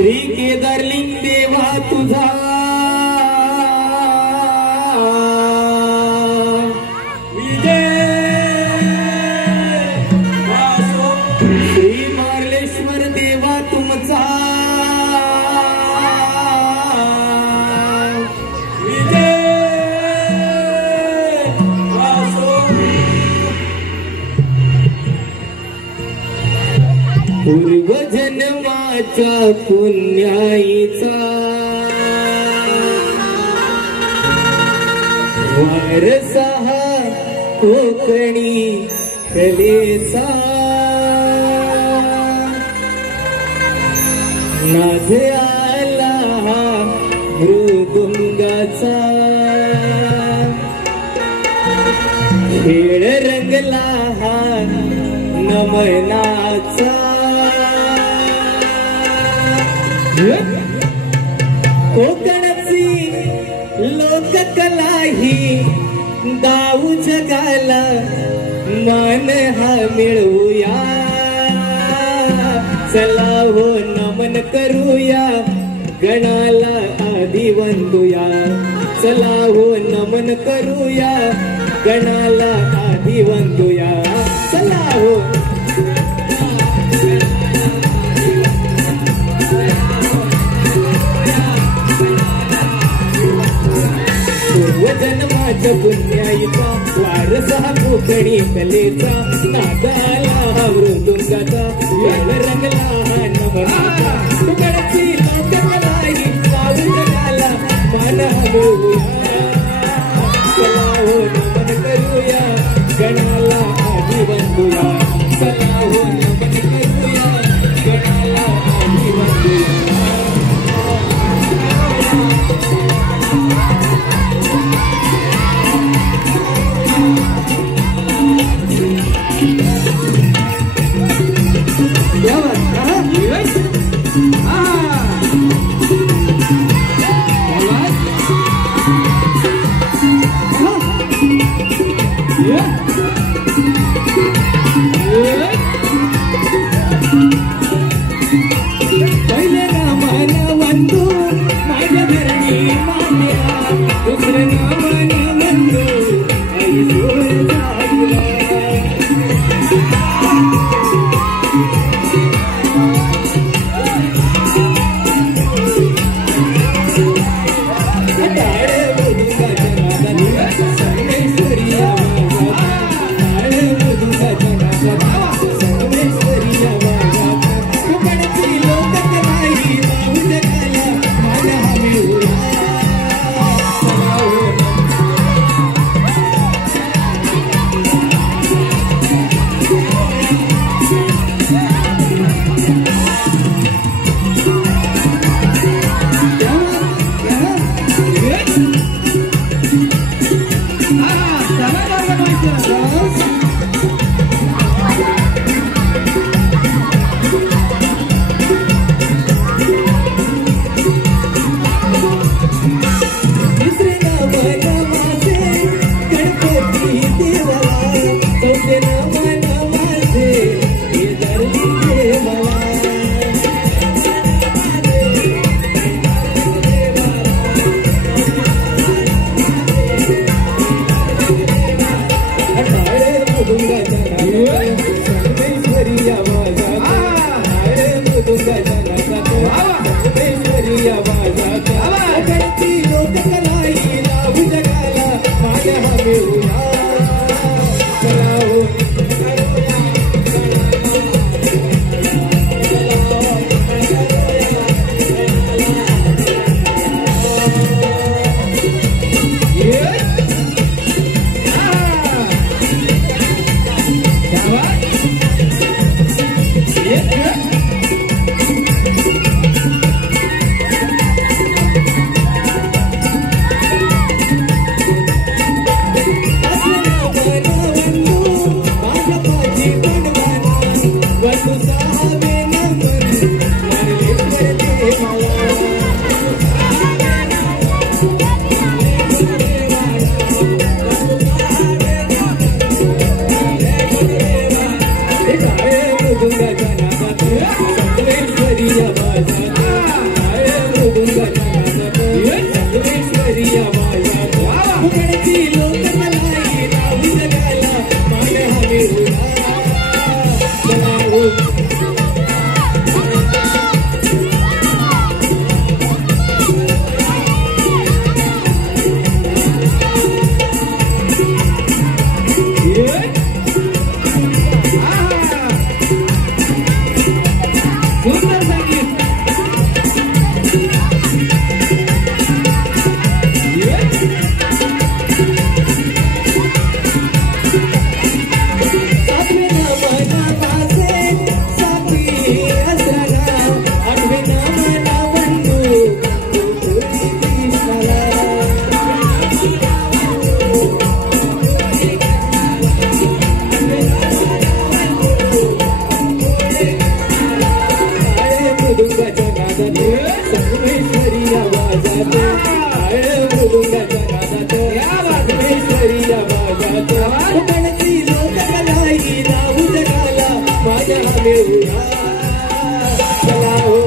श्री केदारलिंग देवा तुझा विजय असो, श्री मार्लेश्वर देवा तुमचा विजय असो। पूर्वजन्माच्या पुण्याईचा वारसा कोकणी कलेचा नाद आला मृदुंगाचा खेळ रंगला नमनाचा कोकणची लोककला ही दाऊ जगाला मान हा मिळवूया चला हो नमन करूया गणाला आधी वंदूया चला हो नमन करूया गणाला आधी वंदूया चला हो पूर्वजन्माच्या पुण्याईचा वारसा कोकणी कलेचा नाद आला मृदुंगाचा रंग रंगला नमनाचा कोकणची लोककला ही दाऊ जगाला मान हलवूया चला हो नमन करूया गणाला आधी वंदूया चला हो नमन करूया गणाला आधी वंदूया। पहिले नामान वंदू माझ्या धरणी मान्या दुसरं नामान वंदू आई सोय जाईला जाते संगमेश्वरी आवाजात टाळ मृदुंगाच्या नादात संगमेश्वरी आवाजात कोकणची लोककलाई जाऊ जगाला माझ्या मेहुणा चला हो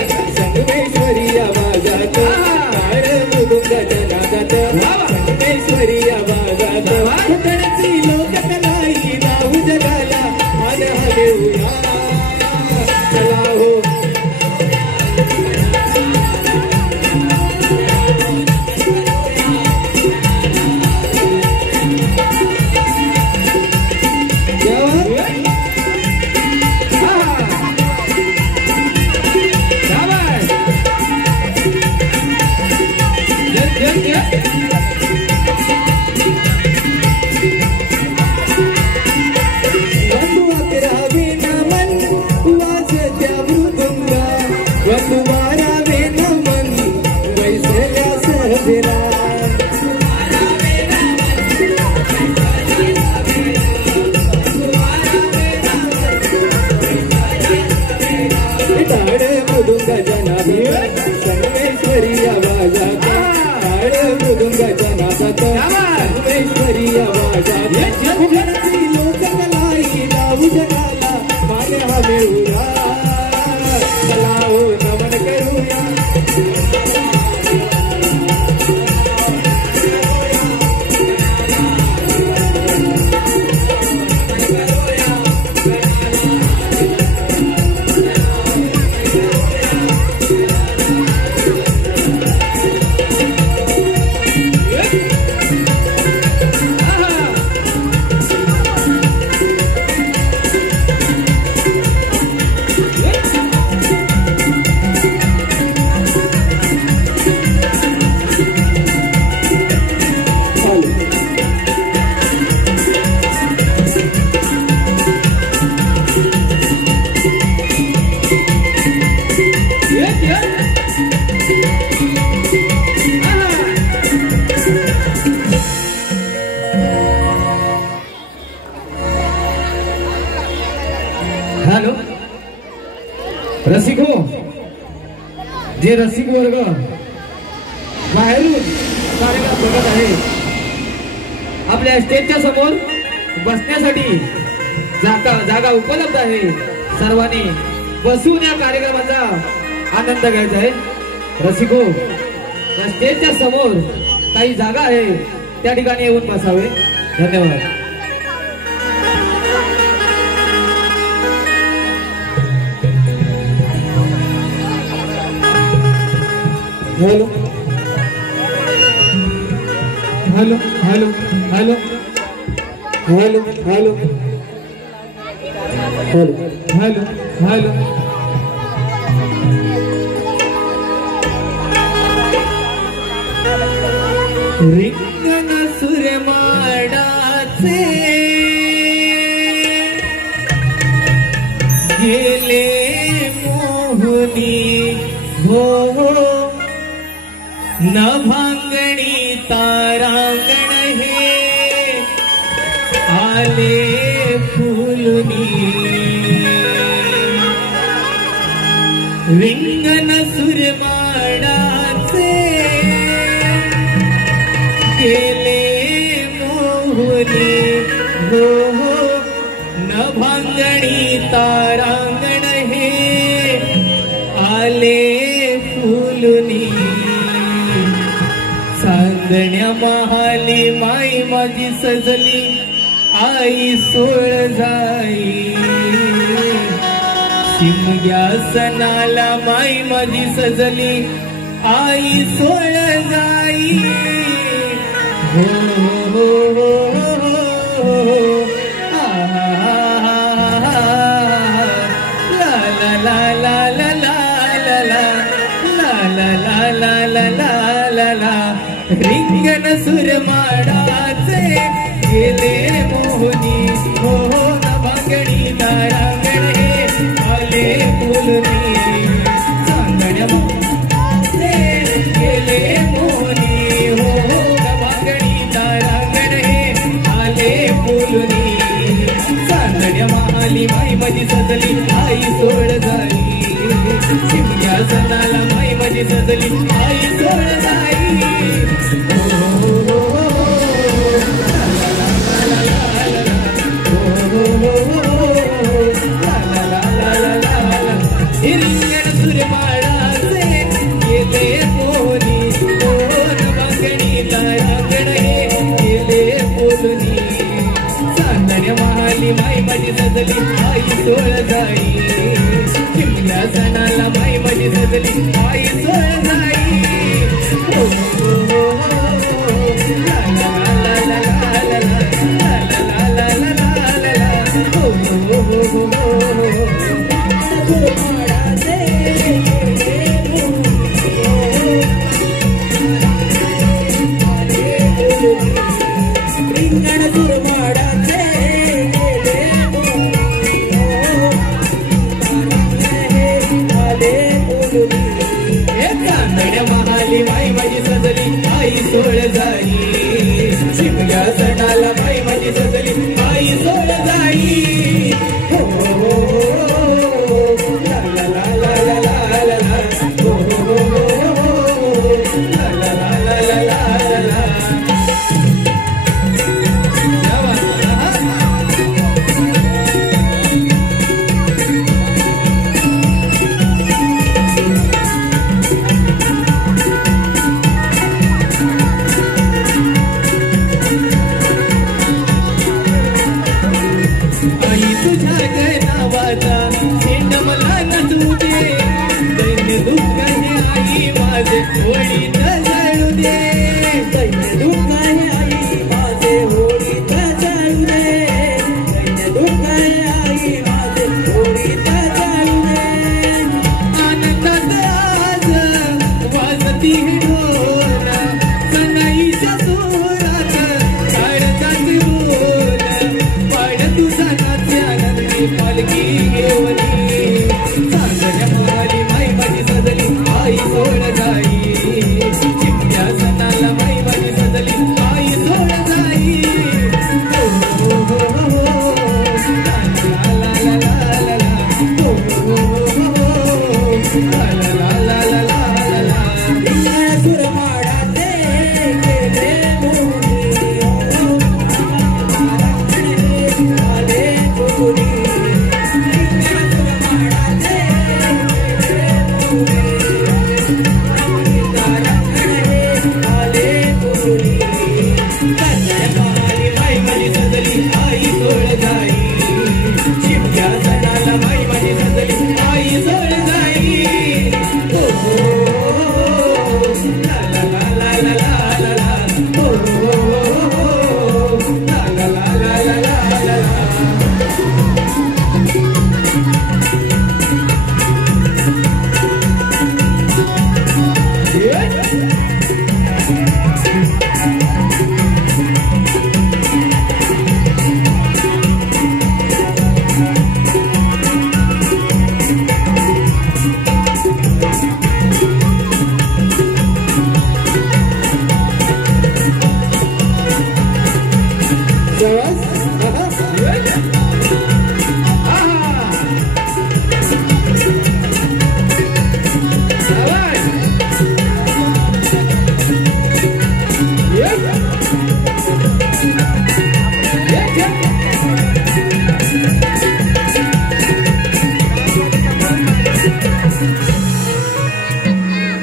संगमेश्वरी आवाजात टाळ मृदुंगाच्या नादात संगमेश्वरी आवाजात कोकणची लोककलाई जाऊ जगाला माझ्या मेहुणा चला हो संगमेश्वरी आवाजात टाळ मृदुंगाच्या नादात संगमेश्वरी आवाजात कोकणची लोककलाई जाऊ जगाला माझ्या मेहुणा चला हो नमन करूया हॅलो रसिको जे रसिक वर्ग बाहेरून कार्यक्रम बघत आहे आपल्या स्टेजच्या समोर बसण्यासाठी जागा उपलब्ध आहे सर्वांनी बसून या कार्यक्रमाचा आनंद घ्यायचा आहे रसिको या स्टेजच्या समोर काही जागा आहे त्या ठिकाणी येऊन बसावे धन्यवाद hello hello hello hello hello hello hello hello रिंगण सुरमाडाचे गेले मोहनी हो नभांगणी तारांगण हे आले फुलनी रिंगण सुरमाडाचे गेले मोहनी हो नभांगणी तारांगण हे आले फुलनी चांदण्या महाली माई माझी सजली आई सोळ जाई शिमग्या सणाला माई माझी सजली आई सोळ जाई हो हो हो हो ला ला ला ला ला ला ला ला ला ला ला ला ला ला रिंगण सुरमाडाचे गेले मोहनी हो नभांगणी तारांगण हे आले फुलनी चांदण्या गेले मोहनी हो नभांगणी तारांगण हे आले फुलनी चांदण्या महाली माई माझी सजली आई सोळ झाली शिमग्या सणाला माई माझी सजली आई सोळ झाली हिरिंगण सुरमाडाचे गेले मोहनी हो नभांगणी तारांगण हे गेले फुलनी चांदण्या महाली माई माझी सजली आई सोळ झाली शिमग्या सणाला माई माझी सजली आई सोळ झाली हो हो हो ला ला ला ला ला ला ला ला ला ला ला ला हो हो हो हो रिंगण सुरमाडाचे चांदण्या महाली माई माझी सजली आई सोळ झाली शिमग्या सणाला माई माझी सजली आई सोळ झाली हो हो हो ला ला ला ला ला ला ला हो हो हो ला ला ला ला ला ला आई तुझ्या नावाचा शेंड मला नचू दे दैन्य दुःख हे आई माझे होळीत जाळू दे दैन्य दुःख हे आई माझे होळीत जाळू दे दैन्य दुःख हे आई माझे होळीत जाळू दे आनंदात आज वाजती ढोल सणाईच्या सुरात काळजात बोल पाड तुझा नात्यानंदी पालखी घेवली चांदण्या महाली माई माझी सजली आई सोळ झाली शिमग्या सणाला माई माझी सजली आई सोळ झाली हो हो हो हो ला ला ला ला ला ला हो हो हो ला ला ला ला ला ला रिंगण सुरमाडाचे गेले मोहनी हो आले फुलनी रिंगण सुरमाडाचे गेले मोहनी तारांगण हे आले फुलनी चांदण्या महाली माई माझी सजली आई सोळ झाली शिमग्या सणाला माई माझी सजली आई सोळ झाली हो हो हो ला ला ला ला ला ला ला हो हो हो ला ला ला ला ला ला ला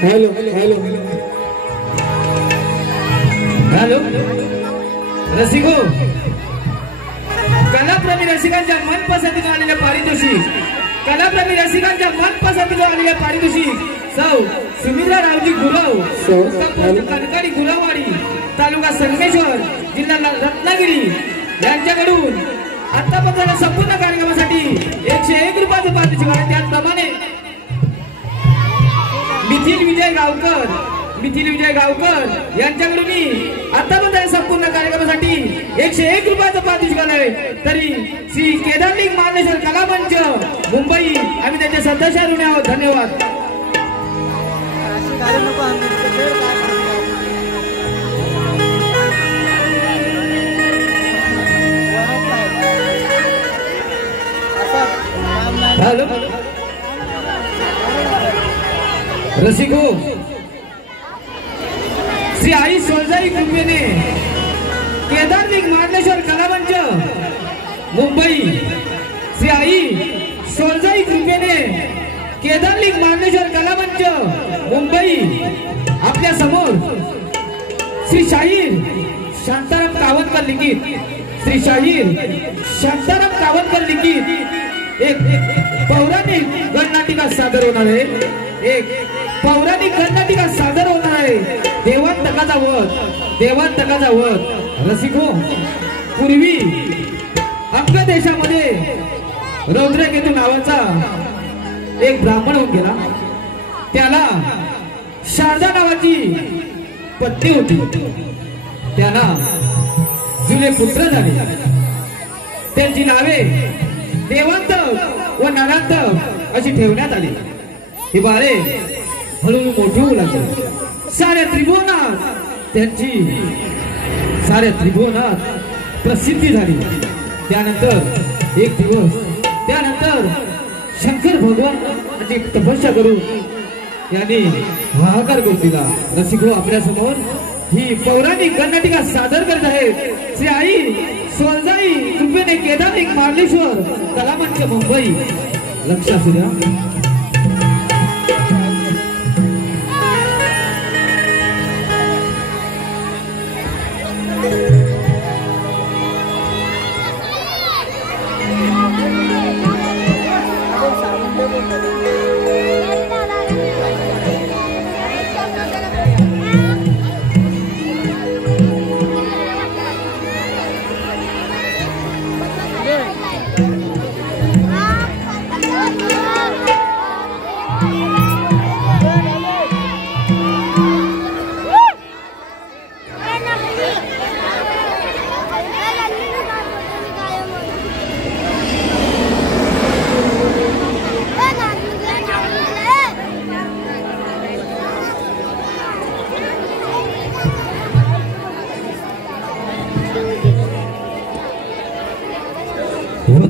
हेलो हेलो हेलो रसिको, कलाप्रेमी रसिकांच्या मनपसंतीने आलेल्या पारितोषिक कलाप्रेमी रसिकांच्या मनपसंतीला आलेल्या पारितोषिक सौ सुमित्रा रावजी गुरव कणकणी गुरववाडी तालुका संगमेश्वर जिल्हा रत्नागिरी यांच्याकडून आतापर्यंत संपूर्ण कार्यक्रमासाठी 101 रुपयाचं पारितोषिक आहे। त्याचप्रमाणे मिथिल विजय गावकर यांच्याकडून आतापर्यंत संपूर्ण कार्यक्रमासाठी 101 रुपयाचं पारितोषिक आहे। तरी श्री केदारलिंग मार्लेश्वर कलामंच मुंबई आम्ही त्यांचे सदस्य ऋणी आहोत। धन्यवाद। हेलो रसिको, श्री आई सोळजाई कृपेने केदारलिंग मार्लेश्वर कलामंच मुंबई, श्री आई सोळजाई कृपेने केदारलिंग मार्लेश्वर कलामंच मुंबई आपल्या समोर श्री शाहीर शांताराम कावनकर लिखित श्री शाहीर शांताराम कावनकर लिखित एक पौराणिक गणनाटिका सादर होणार आहे। एक पौराणिक गणनाटिका सादर होणार आहे। देवांतकाचा वध रसिको, पूर्वी अख्ख्या देशामध्ये रौद्रकेतू नावाचा एक ब्राह्मण होऊन गेला। त्याला शारदा नावाची पत्नी होती। त्याला जुले पुत्र झाले। त्यांची नावे देवांतक व नरांतक अशी ठेवण्यात आली। ही बाळे हळूहळू मोठी होऊ लागली। साऱ्या त्रिभुवनात प्रसिद्धी झाली। त्यानंतर एक दिवस शंकर भगवान तपस्या करून यांनी हाहाकार करून दिला। रसिको, आपल्या समोर ही पौराणिक गणनाटिका सादर करत आहेत श्री आई सोळजाई कृपेने केदारलिंग मार्लेश्वर कलामंच मुंबई। लक्ष असू द्या।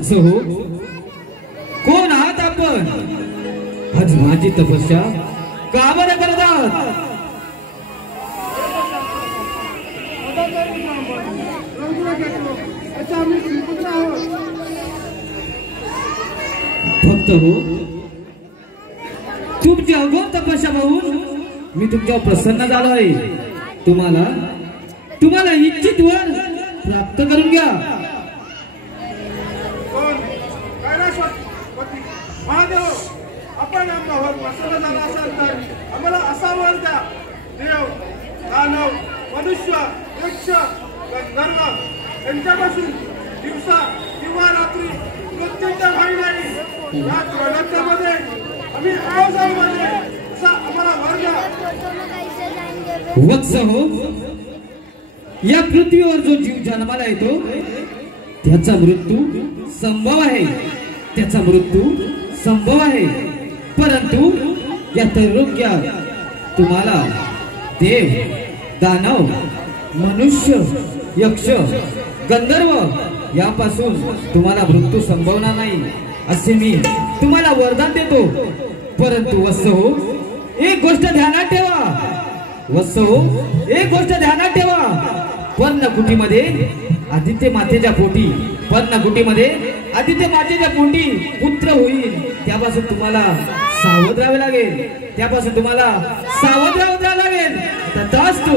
हो, कोण आहात आपण? आज माझी तपस्या का बरं करतात? भक्त हो, तुमची अगोदर तपस्या पाहून मी तुमच्यावर प्रसन्न झालो आहे। तुम्हाला इच्छित वर प्राप्त करून घ्या। महादेव, आपण आम्हाला प्रसन्न झाला असाल तर आम्हाला असा वर द्या। देव, दानव, मनुष्य, यक्ष, गंधर्व यांच्यापासून दिवसा किंवा रात्री मृत्यूच्या भय नाही। या त्रैलोक्यामध्ये आम्ही आवाजामध्ये असा आम्हाला वर द्या। वत्स हो, या पृथ्वीवर जो जीव जन्माला येतो त्याचा मृत्यू संभव आहे। परंतु या त्रैलोक्यात तुम्हाला देव, दानव, मनुष्य, यक्ष, गंधर्व यापासून तुम्हाला मृत्यू संभवणार नाही असे मी तुम्हाला वरदान देतो। परंतु वत्स हो, एक गोष्ट ध्यानात ठेवा। पर्णकुटीमध्ये आदित्य मातेच्या पोटी पुत्र होईल। त्यापासून तुम्हाला सावध राहावे लागेल। तथास्तु।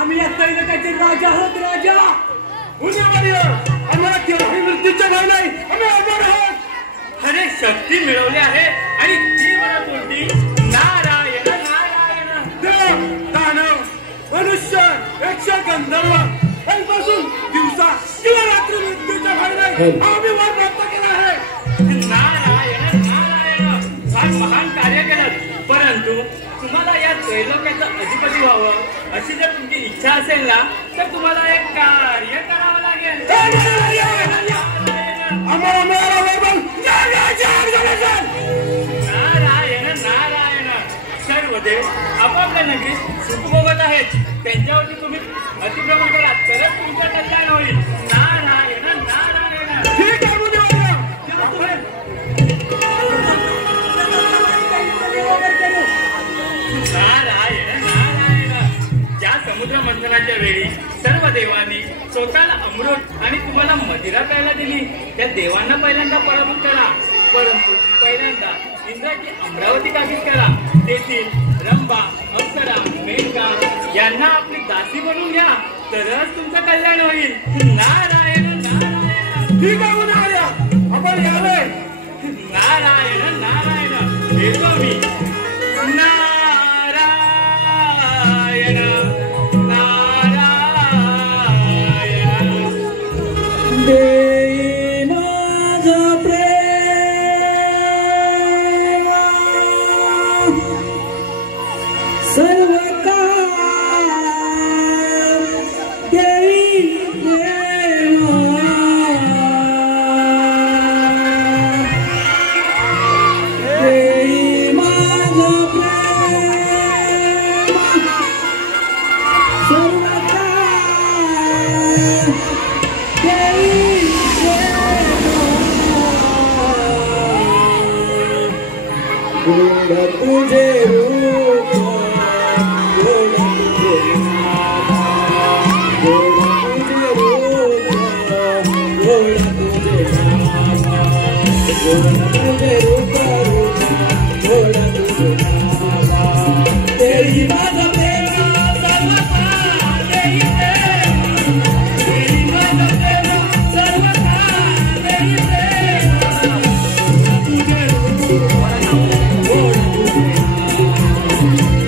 आम्ही या तैलकाचे राजा आहोत राजा. शक्ती मिळवली आहे आणि ती मला बोलती नारायण नारायण. देव, दानव, मनुष्य, यक्ष, गंधर्व यांपासून दिवसा किंवा रात्री मृत्यूच्या भयाने आम्ही वर प्राप्त केला आहे. नारायण नारायण. फार महान कार्य केलं, परंतु तुम्हाला या त्रैलोक्याचं अधिपती व्हावं अशी जर तुमची इच्छा असेल ना तर तुम्हाला एक कार्य करावं लागेल. आम्हाला मिळाला वैभव. नारायण नारायण. सर्व देव आपापल्या नगरीत सुख भोगत आहेत, त्यांच्यावरती तुम्ही अतिक्रमण करा तरच तुमचं कल्याण होईल. नारायण नारायण. ठीक आहे बुद्धिवाद्य. नारायण नारायण. ज्या समुद्र मंथनाच्या वेळी सर्व देवांनी स्वतःला अमृत आणि तुम्हाला मदिरा प्यायला दिली त्या देवांना पहिल्यांदा पराभूत करा, परंतु पहिल्यांदा इंद्राची अमरावती काबीज करा. तेथील रंभा, अप्सरा, मेनका यांना आपली दासी बनवून घ्या तरच तुमचं कल्याण होईल. नारायण नारायण. ठीक आहे बुद्धिवाद्य, आपण यावे. नारायण नारायण. येतो मी. नारायण नारायण. देई माझं प्रेम सर्व काळ देई देवा. देई माझं प्रेम सर्व काळ देई देवा. गोड तुझे रूप, गोड तुझे नाम, गोड तुझे रूप, गोड तुझे नाम, गोड तुझे रूप, गोड तुझे नाम. तेरी माझं प्रेम सर्व काळ देई देवा. तेरी माझं प्रेम सर्व काळ देई देवा. तुझे रूप, गोड तुझे नाम,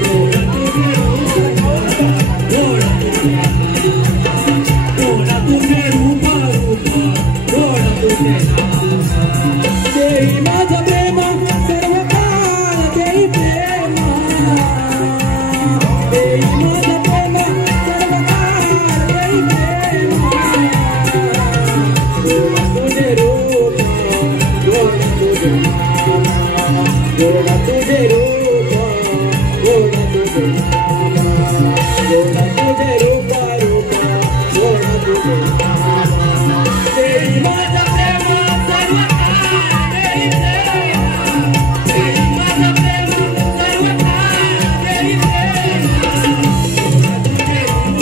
गोड तुझे रूप, गोड तुझे नाम, गोड तुझे रूप, गोड तुझे नाम. देई माझं प्रेम सर्व काळ देई प्रेम. देई माझं प्रेम सर्व काळ देई प्रेम. गोड तुझे रूप, गोड तुझे नाम, गोड तुझे रूप, गोड तुझे नाम, गोड तुझे रूप, गोड तुझे नाम. देई माझं प्रेम सर्व काळ देई प्रेम. देई माझं प्रेम सर्व काळ देई प्रेम. गोड तुझे रूप,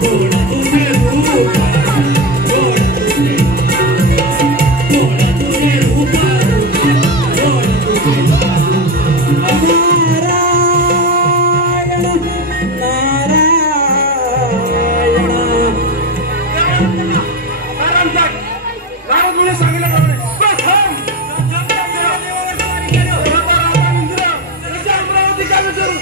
गोड तुझे नाम, गोड तुझे रूप, गोड तुझे नाम, गोड तुझे रूप, गोड तुझे नाम. नारायण नारायण. नारद मुळे सांगितल्याप्रमाणे बस थांब. अमरावती काय विचारू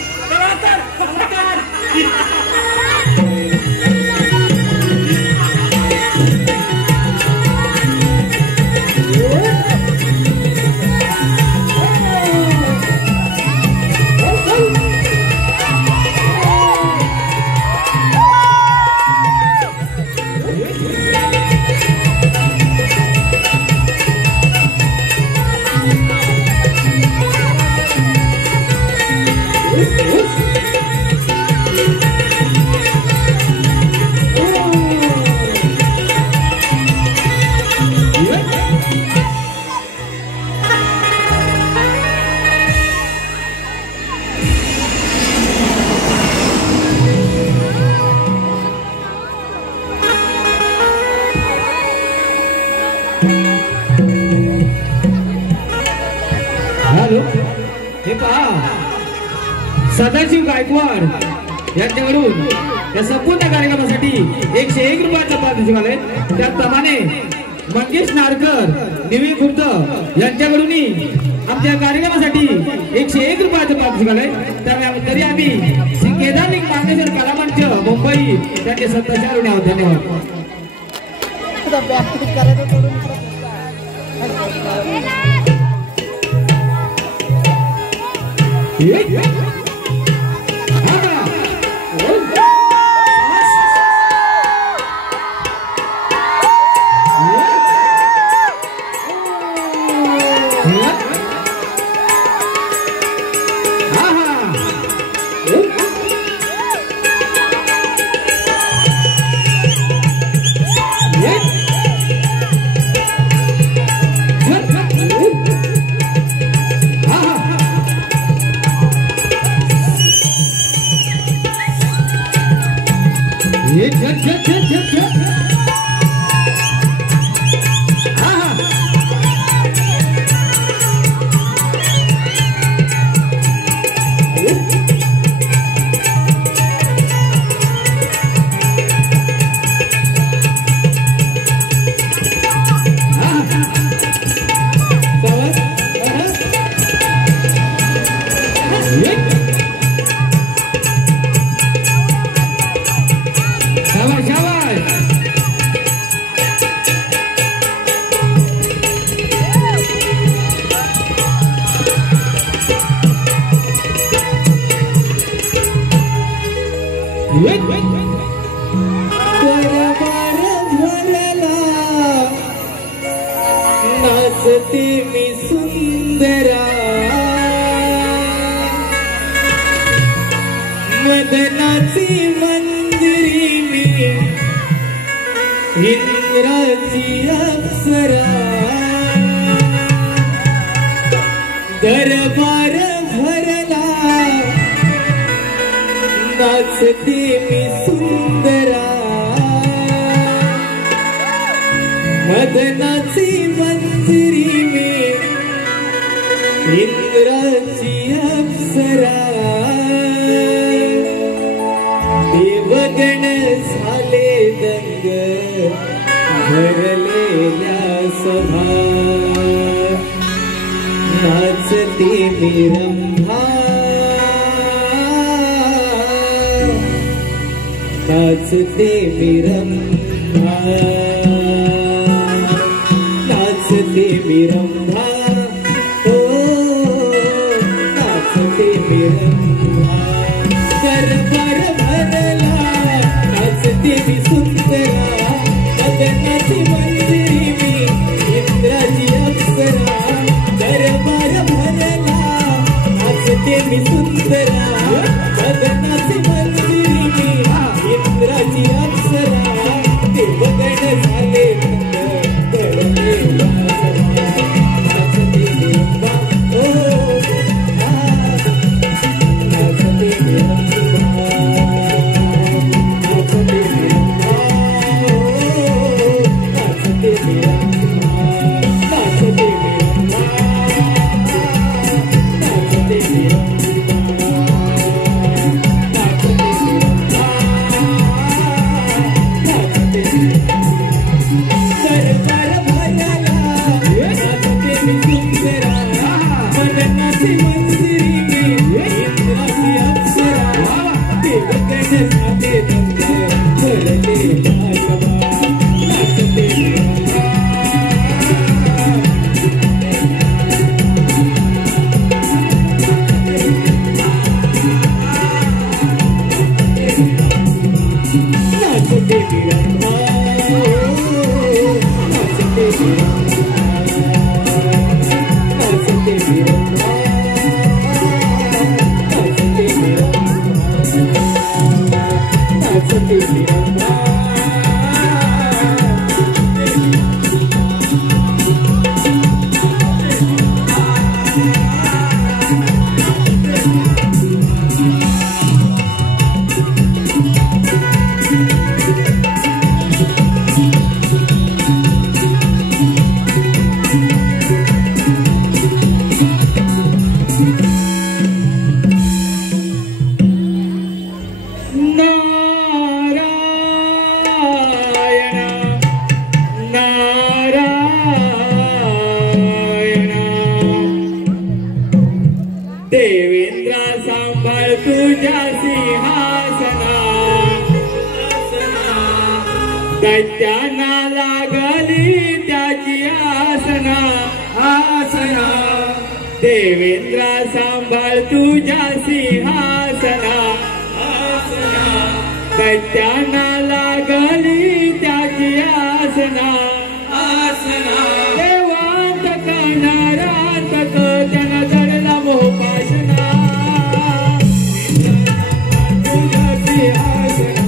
हॅलो, हे पहा, सदाशिव गायकवाड यांच्याकडून या संपूर्ण कार्यक्रमासाठी 101 रुपयाचा पारितोषिक आले. त्याचप्रमाणे मंगेश नारकर निवी खुर्द यांच्याकडून आमच्या कार्यक्रमासाठी 101 रुपयाचं पारितोषिक झालंय. तरी आम्ही श्री केदारलिंग मार्गदर्शन कलामंच मुंबई त्यांचे 70 ऋणी आहोत. धन्यवाद. नाचते मी सुंदरा मदनाची मंदिरी मी इंद्राची अप्सरा दरबार भरला नाचते मी सुंदरा मदनाची मंदिरी मी इंद्राची अप्सरा देवगण झाले दंग भरलेल्या सभा नाचते मी रंभा नाचते मी रंभा नाचते मी रंभा ओ नाचते मी रंभा दरबार भरला नाचते मी सुंदरा मदनाची मंदिरी मी इंद्राची अप्सरा दरबार भरला नाचते मी सुंदरा मदनाची मंदिरी मी इंद्राची अप्सरा देवगण झाले दैत्यांना लागली त्याची आसना आसना देवेंद्रा सांभाळ तुझ्या सिंहासना आसना दैत्यांना लागली त्याची आसना आसना देवांतक नरांतक त्यांना जडला मोहपाशना तुझ्या सिंहासना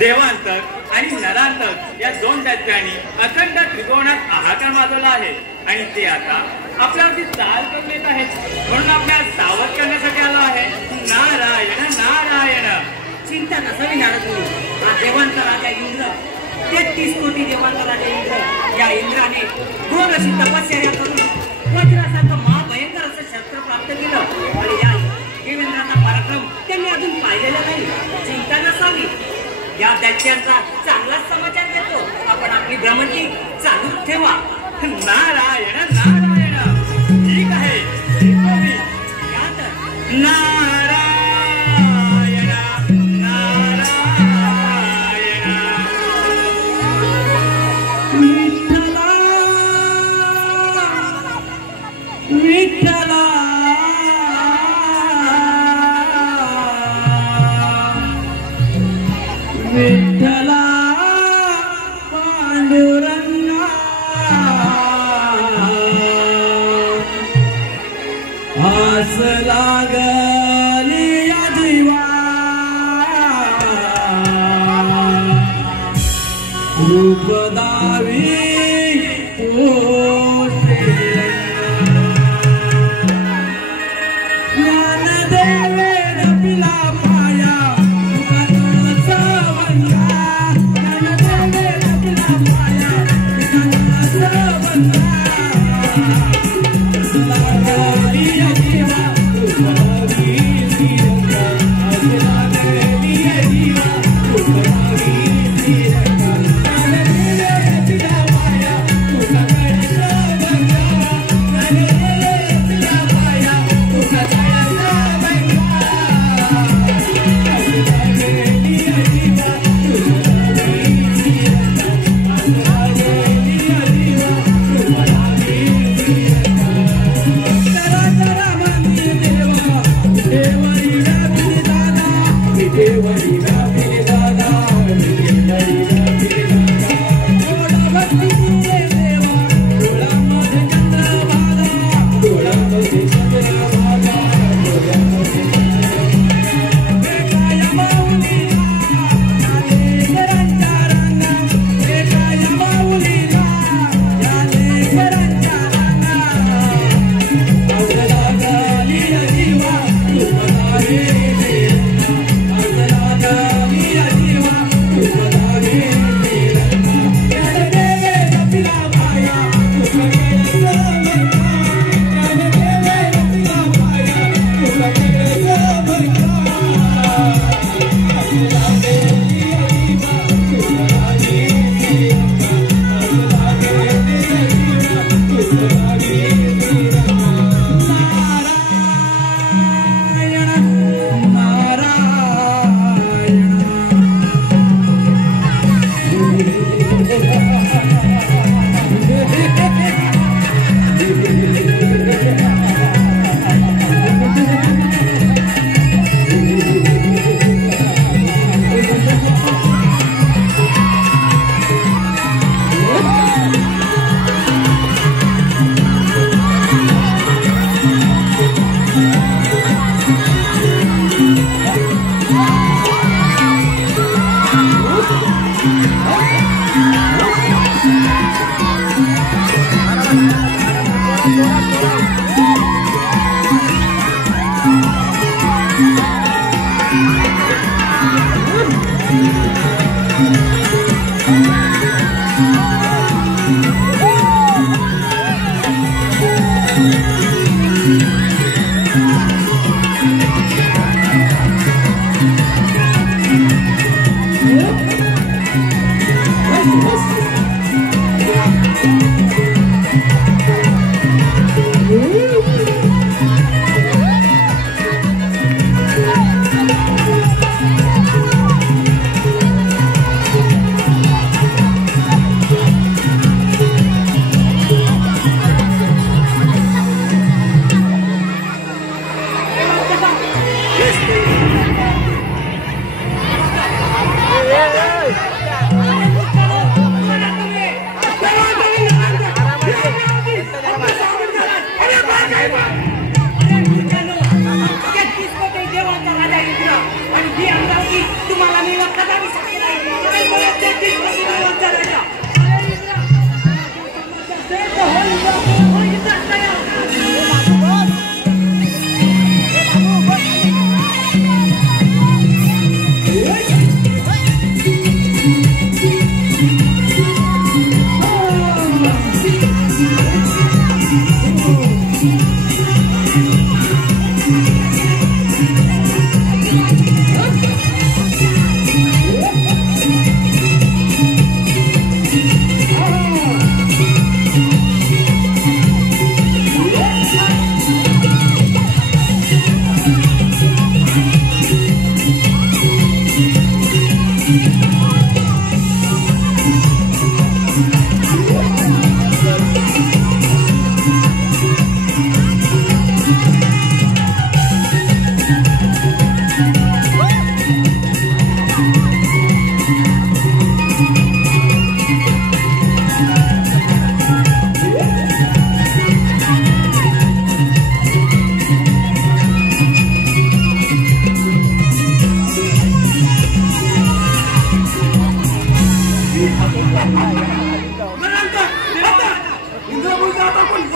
देवांतक आणि नरांतक या दोन दैत्यांनी अखंड त्रिकोणात हाहाकार माजवला आहे आणि ते आता आपल्यावरती चाल करून येत आहेत म्हणून आपल्याला सावध करण्यासाठी आलो आहे. नारायण नारायण. चिंता नसावी नारद मुनी. हा देवांत राजा इंद्र 33 कोटी देवांत राजा इंद्र या इंद्राने घोर अशी तपश्चर्या करून वज्रासारखं महाभयंकर असं शस्त्र प्राप्त केलं आणि या देवेंद्राचा पराक्रम त्यांनी अजून पाहिलेला नाही. चिंता नसावी. या दैत्यांचा चांगलाच समाचार देतो. आपण आपली भ्रमंती चालूच ठेवा. नारायण नारायण. ठीक आहे या तर नारायण नारायण. विठ्ठला विठ्ठला विठ्ठला पांडुरंगा आस लाग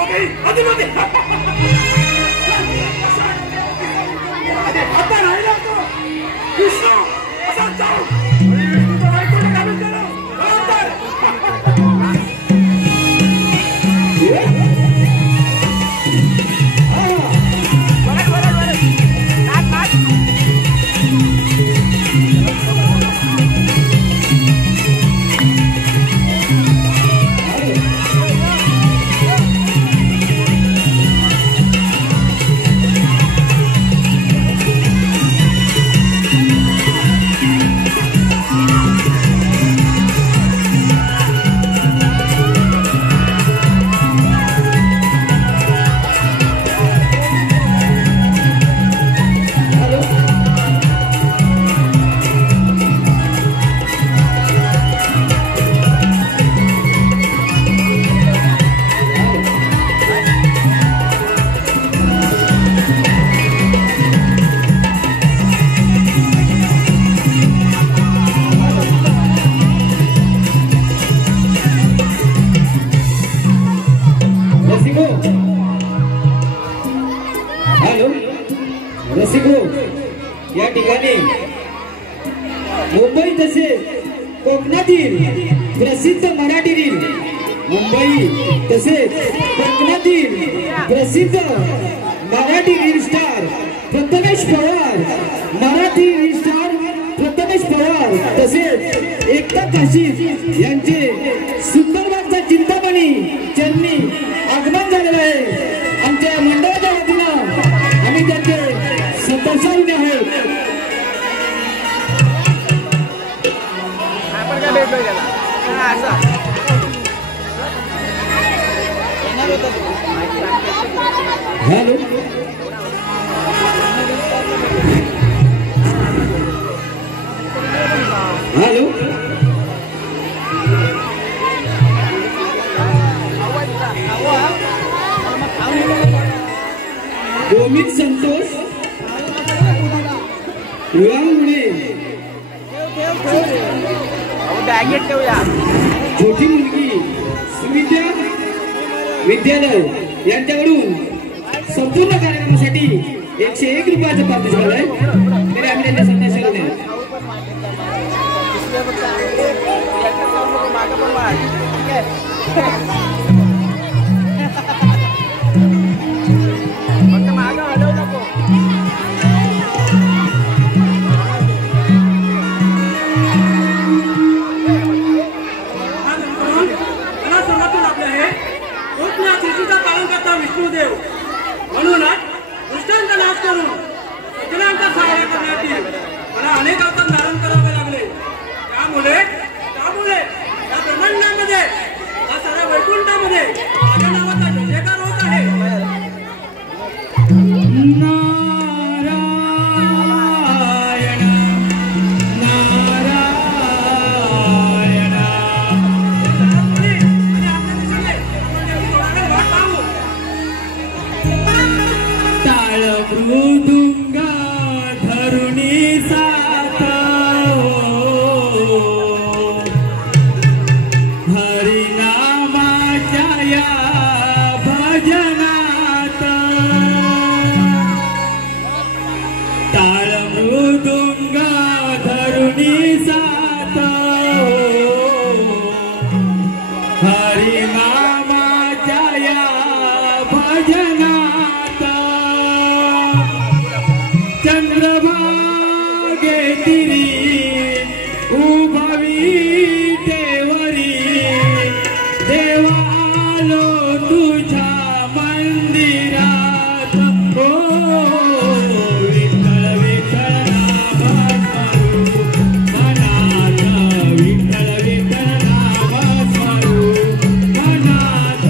काही अधिपती आता राहिला तो विष्णू असा जाऊ आणि विष्णूचा बायकोला काढून गेलो या ठिकाणी मुंबई तसेच कोकणातील प्रसिद्ध मराठी रील मुंबई तसेच कोकणातील प्रसिद्ध Marathi reel star Prathamesh Pawar Marathi reel star Prathamesh Pawar तसेच एकता काशीद यांचे सुंदरबागचा चिंतामणी चरणी आगमन झालेलं आहे। आमच्या मंडळाच्या वतीनं आम्ही त्यांचे संतोषाने आहोत। हॅलो हॅलो गोविंद संतोष छोटी मुलगी सुविद्या विद्यालय यांच्याकडून संपूर्ण कार्यक्रमासाठी 101 रुपयाचं प्राप्त झालंय। तरी आम्ही त्यांना संदेश दिला। विष्णुदेव म्हणूनच दुष्टांचा नाश करून सज्जनांचा सहाय्य करण्यासाठी मला अनेक अवतार धारण करावे लागले। त्यामुळे या ब्रह्मांडामध्ये या साऱ्या वैकुंठामध्ये माझ्या नावाचा जयकार होत आहे। मृदुंगा धरुणी साथ हरिनामाच्या या भजनात टाळ मृदुंगा धरुणी साथ हरिनामाच्या या भजनात चंद्रभागे तिरी उभवी देवरी देवालो तुझ्या मंदिरात ओ विठ्ठल विठ्ठल नाम स्मरू मनात विठ्ठल विठ्ठल नाम स्मरू मनात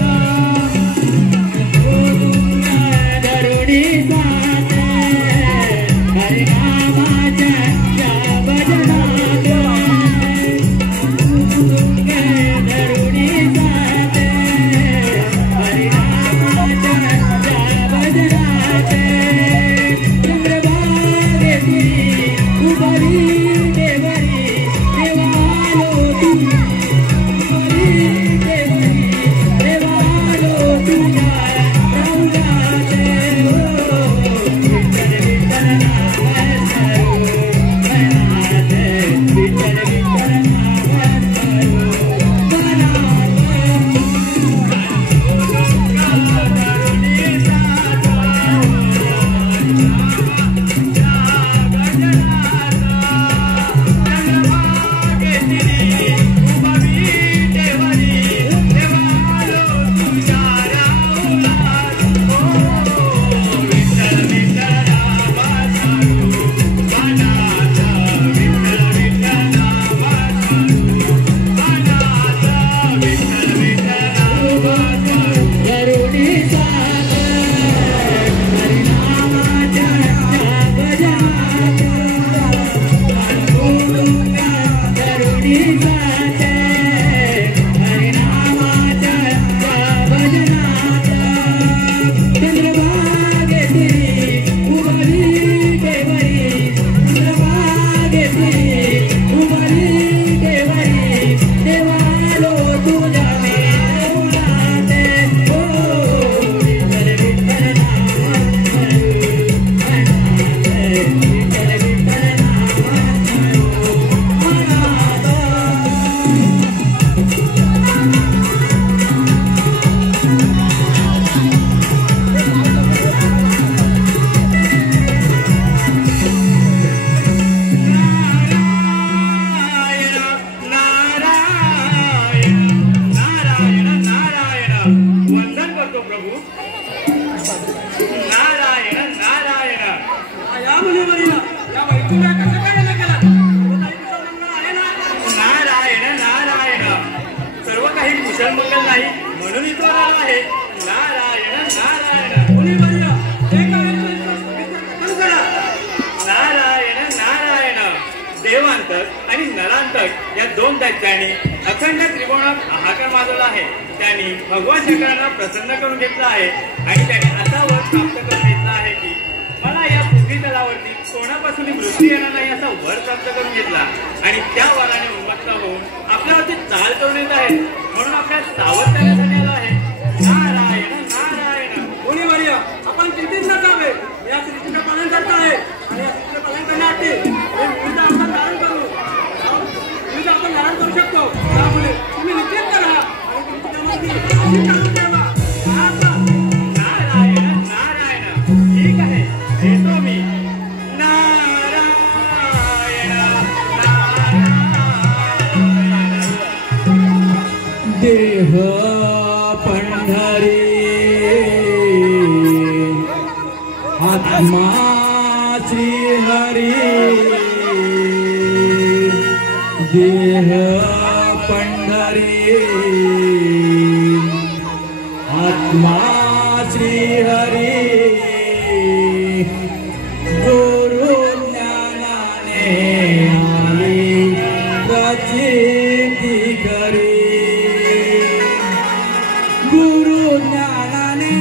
म्हणून इथवर आला आहे. नारायण नारायण. मुनिवर्य, हे काय करा. नारायण नारायण. देवांतक आणि नरांतक या दोन दैत्यांनी अखंड त्रिभुवनात हाहाकार माजवला आहे. त्यांनी भगवान शंकरांना प्रसन्न करून घेतलं आहे आणि त्याने असा वर प्राप्त करून घेतला आहे की मला या पृथ्वी तलावरती कोणापासून मृत्यू येणार नाही असा वर प्राप्त करून घेतला आणि त्या वराने उन्मत्त होऊन आपल्यावरती चाल करून येत आहेत. म्हणून आपल्या सावध करण्यासाठी आलो आहे. नारायण नारायण. मुनिवर्य, आपण चिंतित न जावे. या सृष्टीचं पालन करत आहे आणि या सृष्टीचं पालन करण्यासाठी विविध आपण धारण करू विविध आपण धारण करू शकतो. त्यामुळे तुम्ही निश्चित करा आणि तुमची कामाची अशी चालू ठेवा. नारायण नारायण. ठीक आहे, येतो मी. नारायण नारायण. देह पंढरी आत्मा श्री हरी. देह पंढरी आत्मा श्री हरी. गुरु ज्ञानाने आली प्रचिती करी. गुरु ज्ञानाने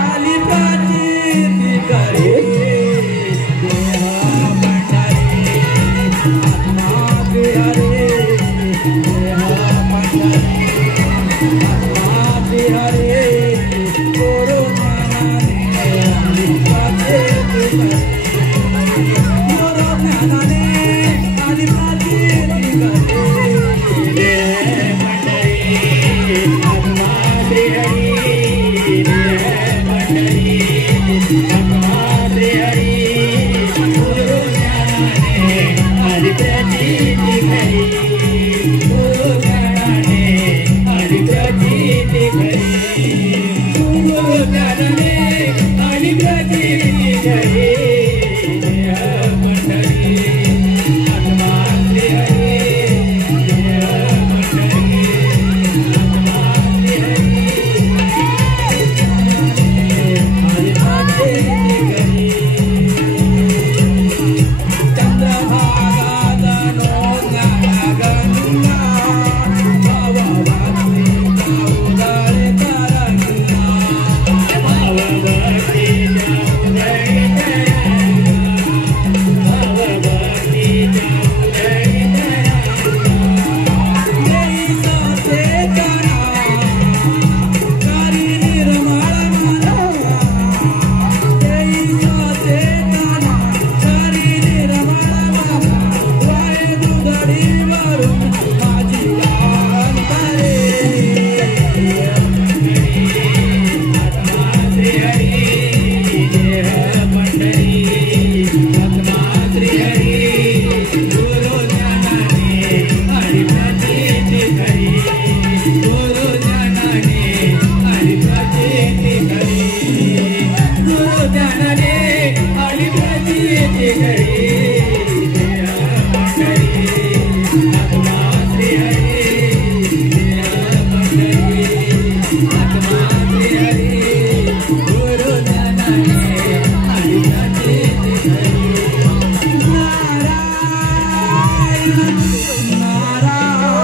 आली प्रचिती करी. देह पंढरी आत्मा श्री हरी. देह पंढरी आत्मा श्री हरी. गुरु ज्ञानाने आली प्रचिती करी. गुरु ज्ञानाने आली प्रचिती करी. देह पंढरी आत्मा श्री हरी. देह पंढरी आत्मा श्री हरी. गुरु ज्ञानाने आली प्रचिती करी. गुरु ज्ञानाने आली प्रचिती करी. गुरु ज्ञानाने आली प्रचिती करी. देह पंढरी आत्मा श्री हरी. देह पंढरी आत्मा श्री हरी. आली प्रचिती करी. चंद्रभागा दानोना गंगा भावभक्ती उदळे तरंगा. भावभक्ती उदळे तरंगा. भावभक्ती उदळे तरंगा. देई सचेतना करी निर्मळ मना. देई सचेतना करी निर्मळ मना. वाय दुधडीवरून माझी अंतरे. आत्मा श्री हरी. देह पंढरी आत्मा श्री हरी. गुरु ज्ञानाने आली प्रचिती करी. गुरु ज्ञानाने आली प्रचिती करी. गुरु ज्ञानाने आली प्रचिती करी. देह पंढरी आत्मा श्री हरी. देह पंढरी आत्मा श्री हरी. गुरु ज्ञानाने आली प्रचिती करी. नारायण नारायण.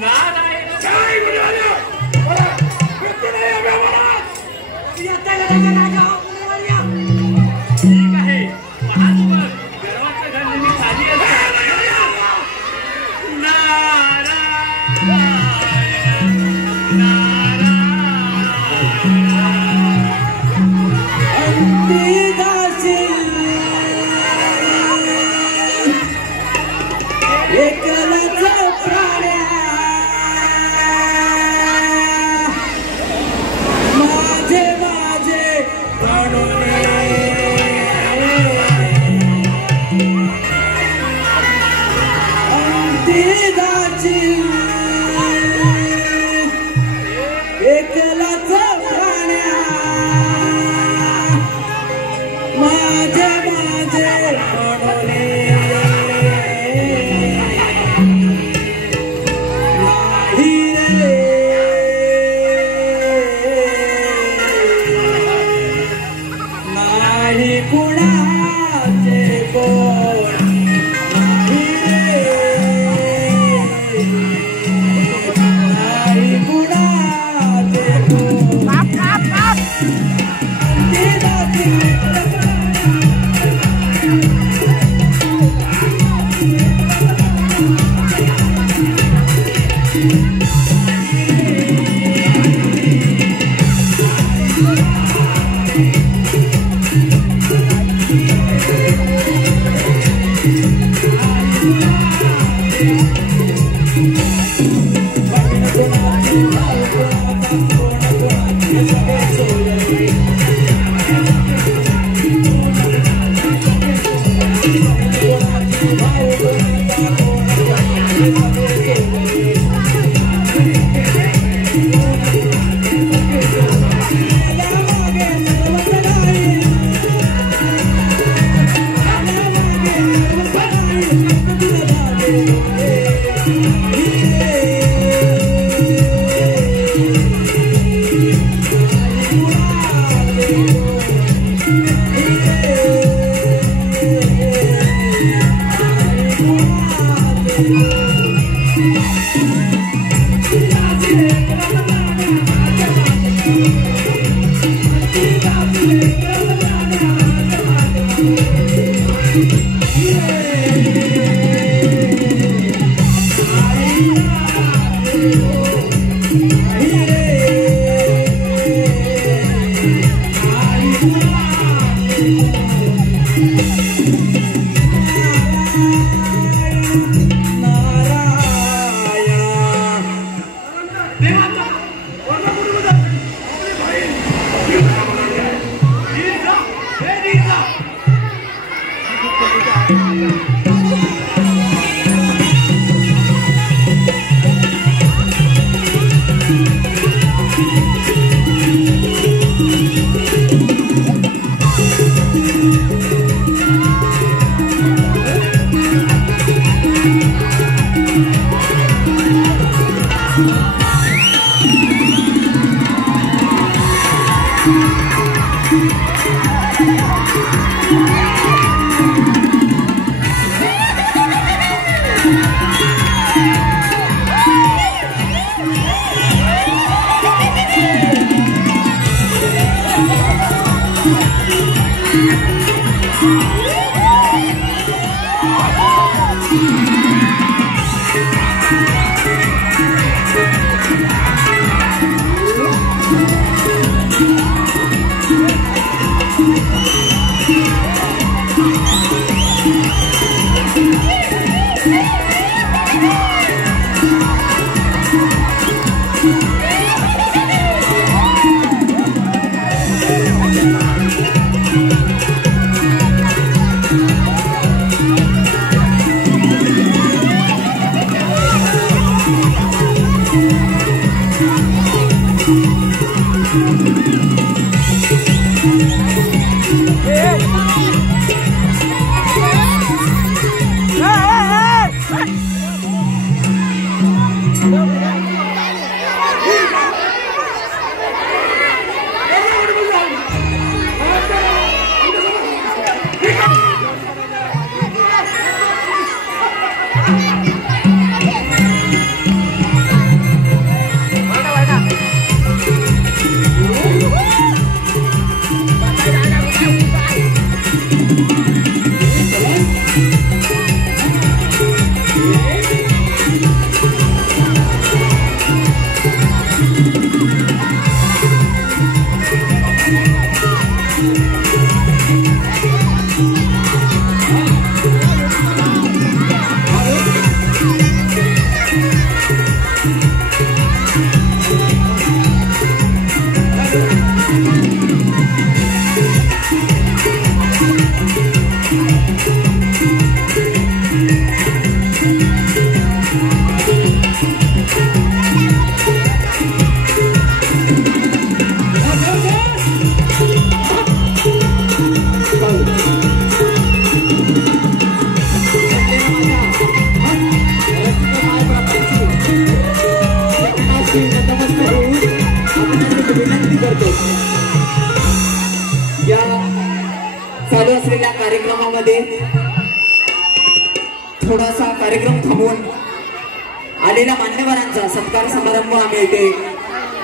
नारायण चालू असलेल्या कार्यक्रमामध्ये थोडासा कार्यक्रम थांबवून आलेल्या मान्यवरांचा सत्कार समारंभ आम्ही इथे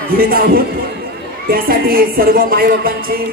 घेत आहोत. त्यासाठी सर्व मायबापांची